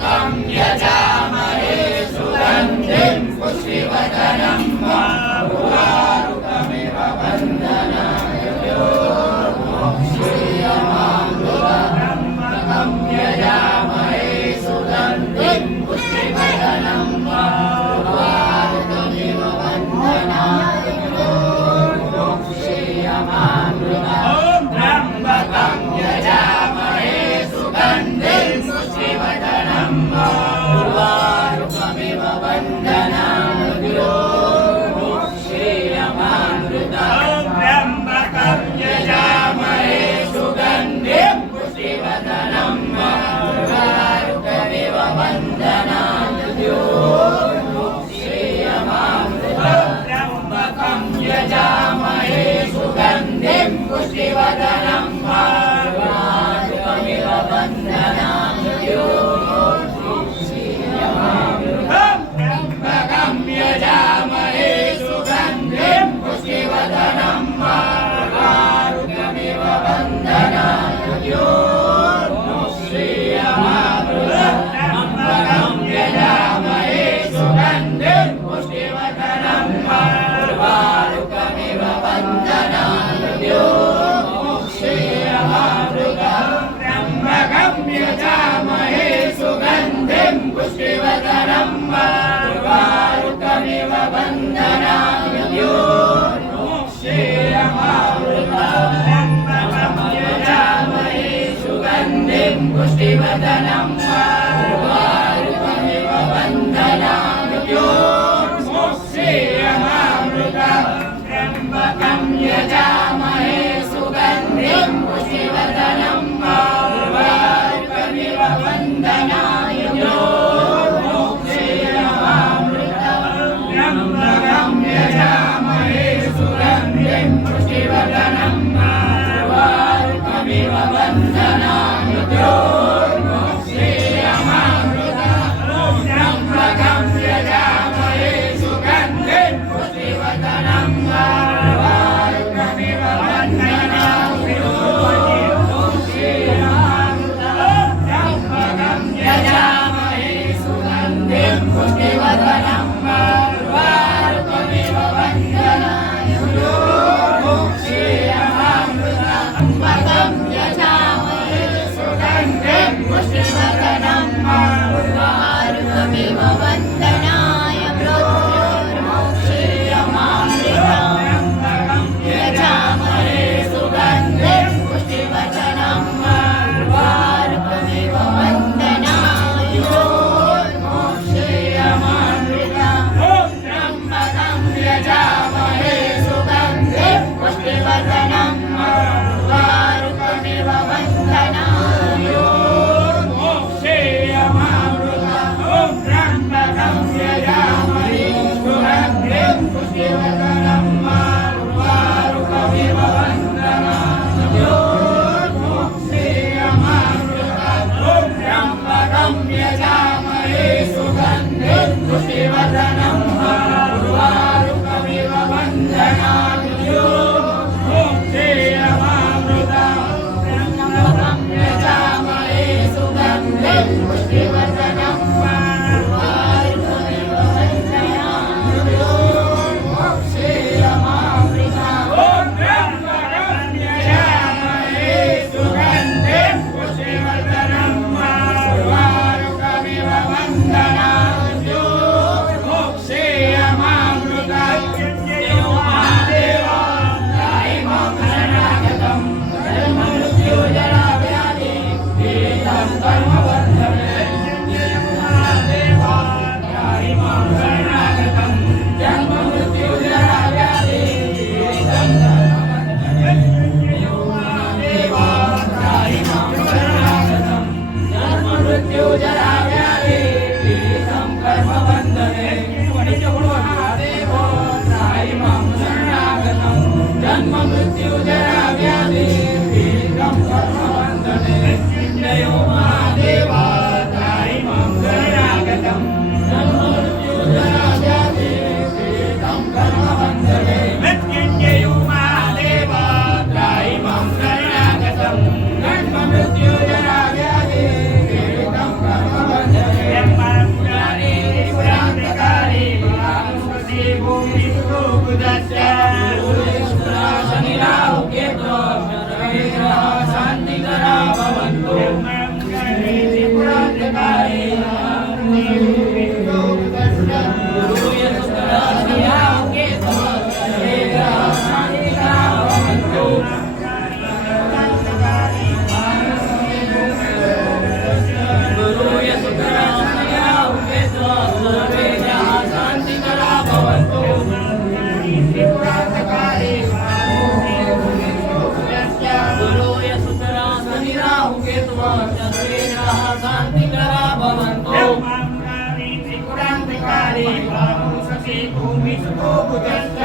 यजामहे सुगन्धिं पुष्टिवर्धनं उर्वारुकमिव बन्धनाय मोक्षीयमामृतम् यजामहे सुगन्धिं पुष्टिवर्धनं उर्वारुकमिव बन्धनाय मोक्षीयमामृतम् त्र्यम्बकं यजामहे सुगन्धिं पुष्टिवर्धनं उर्वारुकमिव बन्धनाय मोक्षीयमामृतम् त्र्यम्बकं यजामहे सुगन्धिं पुष्टिवर्धनं उर्वारुकमिव बन्धनाय मोक्षीयमामृतम् त्र्यम्बकं यजामहे सुगन्धिं पुष्टिवर्धनं उर्वारुकमिव बन्धनाय त्र्यम्बकं यजामहे सुगन्धिं पुष्टिवर्धनं उर्वारुकमिव बन्धनाय मोक्षीयमामृतम् त्र्यम्बकं यजामहे सुगन्धिं पुष्टिवर्धनं उर्वारुकमिव बन्धनाय मोक्षीयमामृतम् त्र्यम्बकं यजामहे सुगन्धिं पुष्टिवर्धनं उर्वारुकमिव बन्धनाय मोक्षीयमामृतम् त्र्यम्बकं यजामहे सुगन्धिं पुष्टिवर्धनं उर्वारुकमिव बन्धनाय मोक्षीयमामृतम् त्र्यम्बकं यजामहे सुगन्धिं पुष्टिवर्धनं उर्वारुकमिव बन्धनाय मोक्षीयमामृतम् त्र्यम्बकं यजामहे सुगन्धिं पुष्टिवर्धनं उर्वारुकमिव बन्धनाय मोक्षीयमामृतम् त्र्यम्बकं यजामहे सुगन्धिं पुष्टिवर्धनं उर्वारुकमिव बन्धनाय मोक्षीयमामृतम् त्र्यम्बकं यजामहे सुगन्धिं पुष्टिवर्धनं उर्वारुकमिव बन्धनाय मोक्षीयमामृतम् त्र्यम्बकं यजामहे सुगन्धिं पुष्टिवर्धनं उर्वारुकमिव बन्धनाय मोक्षीयमामृतम् यजामहे सुगन्धिं पुष्टिवर्धनं उर्वारुकमिव बन्धनाय मोक्षीयमामृतम् त्र्यम्बकं यजामहे सुगन्धिं पुष्टिवर्धनं उर्वारुकमिव बन्धनाय मोक्षीयमामृतम् त्र्यम्बकं यजामहे सुगन्धिं पुष्टिवर्धनं उर्वारुकमिव बन्धनाय मोक्षीयमामृतम् त्र्यम्बकं यजामहे सुगन्धिं पुष्टिवर्धनं उर्वारुकमिव बन्धनाय मोक्षीयमामृतम् त्र्यम्बकं यजामहे सुगन्धिं पुष्टिवर्धनं उर्वारुकमिव बन्धनाय मोक्षीयमामृतम् त्र्यम्बकं यजामहे सुगन्धिं पुष्टिवर्धनं उर्वारुकमिव बन्धनाय मोक्षीयमामृतम् महादेवाय शरणागतं मृत्युजराव्याधि पीडितं कर्मवर्धने भूमिसुतो भुजश्च